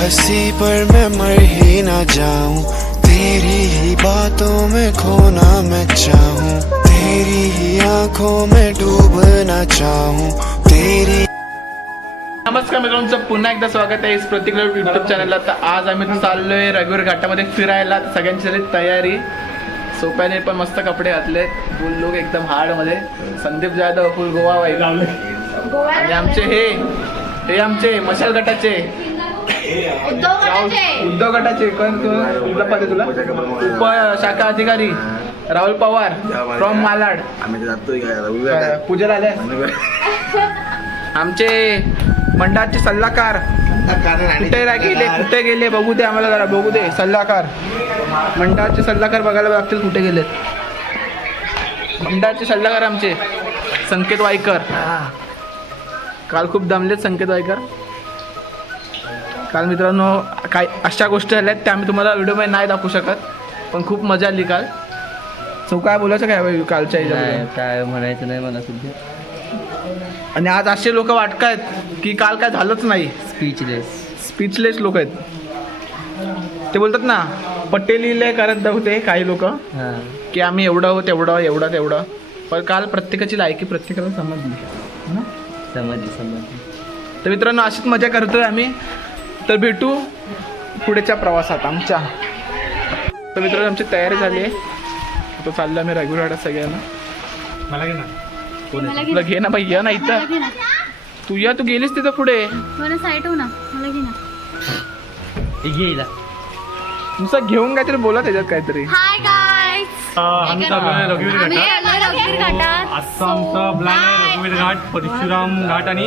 हंसी पर मैं मर ही ना जाऊं, तेरी ही बातों में खोना मैं चाहूं, तेरी ही आंखों में डूबना चाहूं, तेरी। नमस्कार मित्रांनो, पुन्हा एकदा स्वागत आहे इस प्रतीक यूट्यूब चॅनलला। तर आज आम्ही चाललोय रघुवीर घाटामध्ये फिरायला। तर सगळ्यांची झाली तयारी, सोप्याने पण मस्त कपडे घातले, फुल लोक एकदम हार्ड मध्ये। संदीप जाधव फुल गोवा वाई लावले आणि आमचे हे आमचे मशाल गटाचे उद्धव गटाचे तुला उप शाखा अधिकारी राहुल पवार फ्रॉम मालाड। पूजेला आले आमचे मंडळाचे सल्लागार कुठे गेले बघू दे, आम्हाला जरा बघू दे। सल्लागार मंडळाचे सल्लागार बघायला लागतील कुठे गेलेत। मंडळाचे सल्लागार आमचे संकेत वायकर, काल खूप दमलेत संकेत वायकर। काल मित्रांनो काय अशा गोष्टी झाल्यात त्या आम्ही तुम्हाला व्हिडिओमध्ये नाही दाखवू शकत, पण खूप मजा आली काल। सो काय बोलायचं काय कालच्या काय म्हणायचं नाही मला सध्या। आणि आज असे लोक वाटतायत की काल काय झालंच नाही, स्पीचलेस लोक आहेत। ते बोलतात ना पटेलीले करत होते काही लोक की आम्ही एवढं आहोत तेवढं, पण काल प्रत्येकाची लायकी प्रत्येकाला समजली। तर मित्रांनो अशीच मजा करतोय आम्ही। तर भेटू पुढेच्या प्रवासात आमच्या। तर मित्रांनो आमची तयारी झाली आहे, आता चाललो आम्ही रघुवीर घाटात सगळ्यांना। मला घे ना, तुला घे ना बाई, या ना इथं तू गेलीस तिथं पुढे नुसतं घेऊन काहीतरी बोला त्याच्यात काहीतरी। हाय गाइस, आम्ही चाललोय रघुवीर घाटात। आजचा आमचा प्लॅन आहे रघुवीर घाट, परशुराम घाट आणि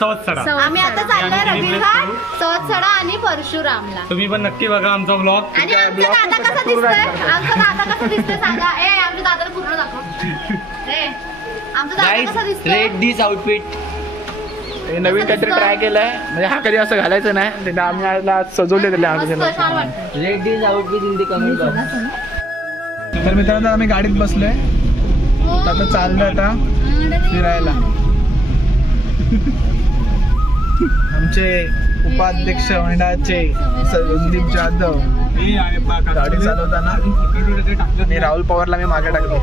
सवत्सडा। आम्ही आता चाललोय रघुवीर घाट, सवत्सडा आणि परशुरामला। तुम्ही पण नक्की बघा आमचा ब्लॉग। आणि आमचा दादा कसा दिसतोय सांगा। आमच्या दादाला पूर्ण दाखव। आमचा दादा कसा दिसतोय? दिस आउटफिट नवीन काहीतरी ट्राय केलंय, म्हणजे हा कधी असं घालायचं नाही, ते आम्ही आज सजवले दिले आम्ही। मस्त, छान वाटतं। Read this outfit in the comment box. तर मित्रांनो आम्ही गाडीत बसलोय, आता चाललोय आता फिरायला। आमचे उपाध्यक्ष मंडळाचे संदीप जाधव गाडी चालवताना, आणि राहुल पवारला मी मागे टाकलो।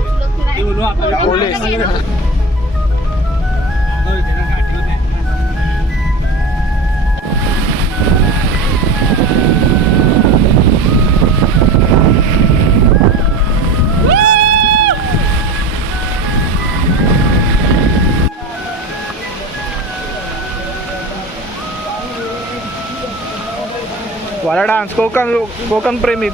वाला डान्स कोकण प्रेमी।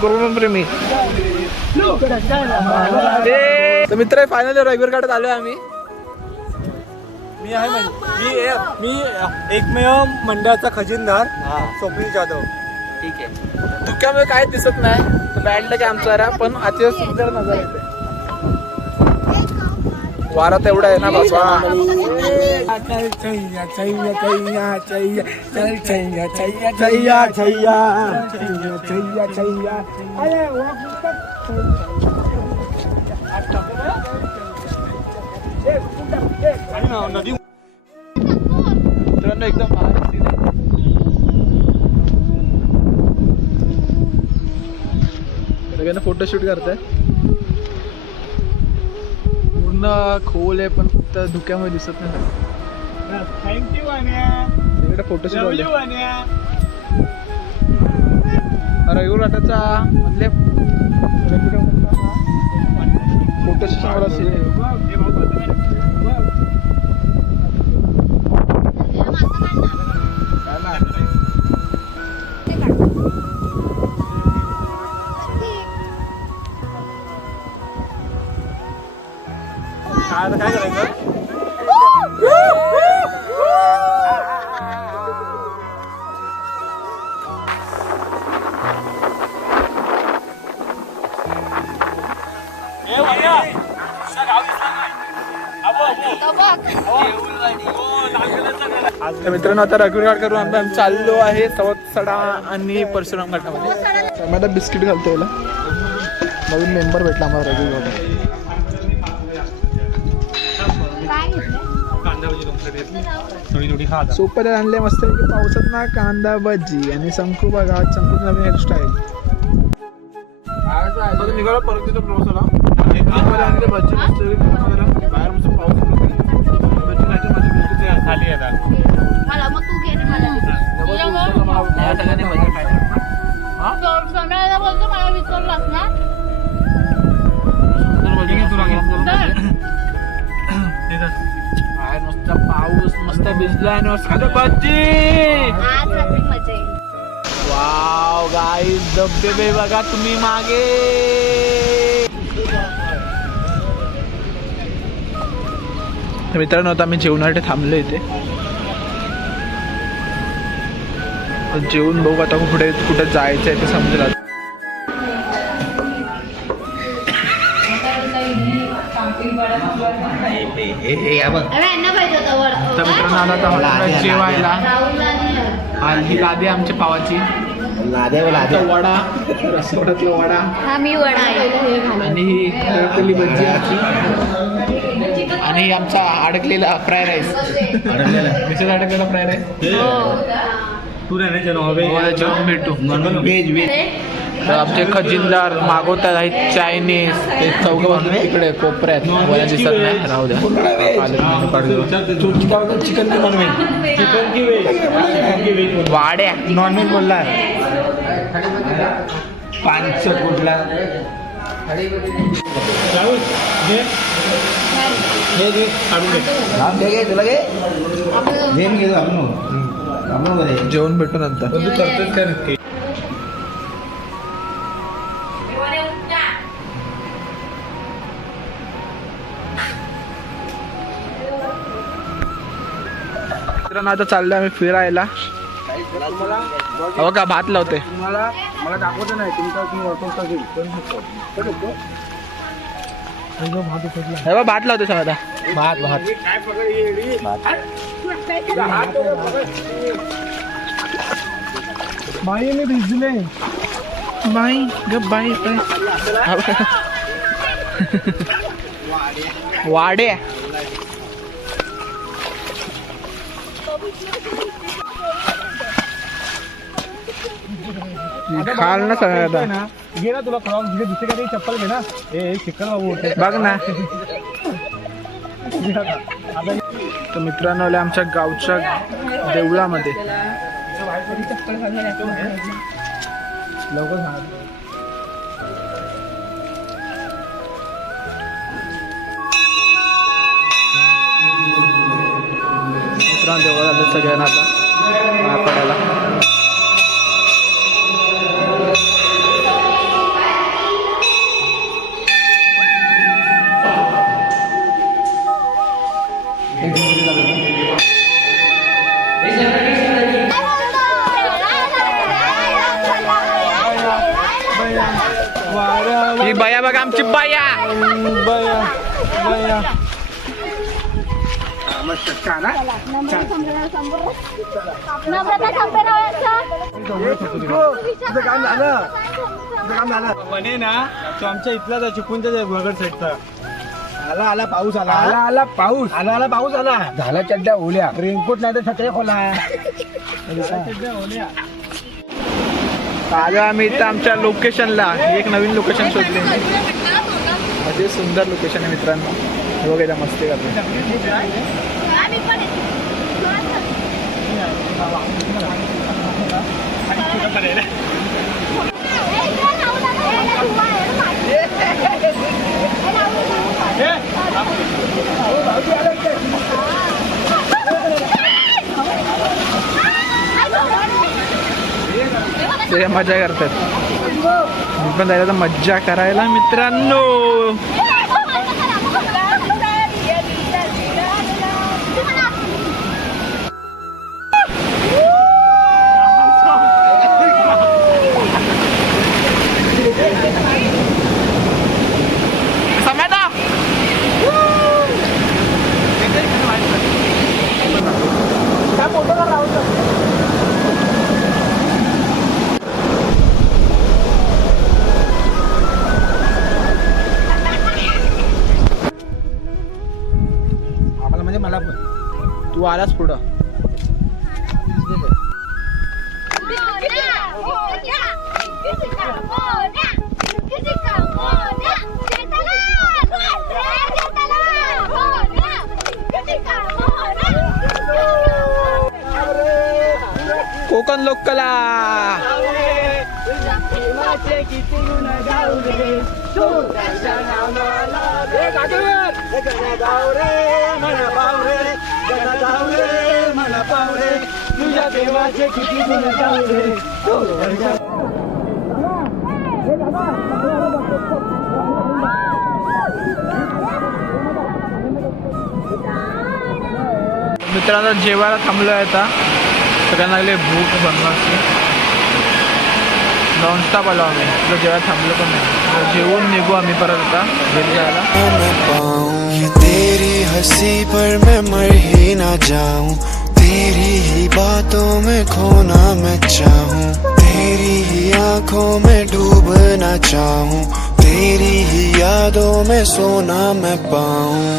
तर मित्र फायनली रघुवीर घाटात आलोय आम्ही। मी एकमेव मंडळाचा खजिनदार स्वप्नील जाधव। ठीक आहे, धुक्यामुळे काय दिसत नाही, तर बॅडला की आमचा जरा, पण अतिशय सुंदर नजारा येते। वारा तेवढा आहे ना बाबा। मित्रांनो एकदम भारी सीन आहे। सगळ्यांना फोटोशूट करताय, पूर्ण खोल आहे पण फक्त धुक्यामुळे दिसत नाही। थँक्यू तिकडे फोटोशूट रघुवीर घाटाचा मधले फोटोशूट मला सीन आहे। काय करायचं? मित्रांनो आता रघुवीर घाट करून आम्ही चाललो आहे सवत्सडा आणि परशुराम घाटामध्ये। मला बिस्किट घालतो याला, नवीन मेंबर भेटला आम्हाला रघुवीर घाटात। काय घेतलं? कांदा भजी थोडी थोडी खा आता. सोपं आणले मस्त पावसात ना कांदा भजी आणि शंकू बघा शंकू नवीन हेअरस्टाईल निघाला परत तिथं प्रवासाला भजी मस्त बाहेर मस्त पाऊस भजी खायची माझी गोष्टी खाली आता मला मग तू घे ना मला सम्याला बोलतो मला विसरलास ना मस्त पाऊस मस्त भिजला आणि मस्त भजी आज रात्री मजा येईल. वाव गाईस धबधबे बघा तुम्ही मागे मित्रांनो आता आम्ही जेवणासाठी थांबलो इथे जेवून बघू आता पुढे कुठे जायचं आहे ते समजेल आता. अरे यांना पाहिजे होतं आता मित्रांनो आला आता हॉटेलला जेवायला ही लादी आमच्या पावाची वडा रसवड्यातला वडा हा मी वडा आहे आणि ही खरडलेली भजी आमची आणि ही आमचा अडकलेला फ्राय राईस मिसळ अडकलेला फ्राय राईस तू नाही जेवण भेटू आमचे खजिनदार मागवतात आहेत चायनीज ते चौघ बसले तिकडे कोपऱ्यात मला दिसत नाही राहू द्या चिकन की नॉनव्हेज चिकन की व्हेज वाड्या नॉनव्हेज बोलला पाच कुठला राहुल घे काढून घे तुला घे गेम घेतो आपण जेवण भेटू नंतर तू करतोस काय नक्की मित्रांनो आता चाललोय आम्ही फिरायला हो का भात लावते मला दाखवतो नाही तुमचा तुम्ही वर्कआउट हे बघ भात लावते सर आता भात भात बाईने भिजले बाई ग बाई वाडे खाल ना सगळं आता घे ना तुला क्रॉक्स घे दुसरी काही चप्पल घे ना हे चिकन बाबू बघ ना तर मित्रांनो आले आमच्या गावच्या देवळामध्ये लवकर सांग मित्रांनो देवळात आले सगळ्यांना आता पडायला ही बाया बघा आमची बाया बाया बने ना तो आमच्या इथला चिपळूणच्या वगड साईडचा आला पाऊस आला पाऊस आला झाला चड्ड्या ओल्या रेनकोट नाही तर छत्र्या खोला आलो आम्ही इथं आमच्या लोकेशनला एक नवीन लोकेशन शोधले अतिशय सुंदर लोकेशन आहे मित्रांनो हे बघा इथं मस्ती करतो ते मजा करतात मी पण जायला तर मज्जा करायला मित्रांनो वालाच पुढं. कोकण लोककला. मित्रांनो जेवायला थांबलोय आता. सगळ्यांना लागले भूक बनवायची. नॉनस्टॉप आलो आम्ही. तुला जेवायला थांबलो पण नाही. जेवून निघू आम्ही परत आता घरी जायला. मैं पाऊं ये तेरी हंसी पर मैं मर ही ना जाऊं, तेरी ही बातों में खोना मैं चाहूं, तेरी ही आंखों में डूबना चाहूं, तेरी ही यादों में सोना मैं पाऊं.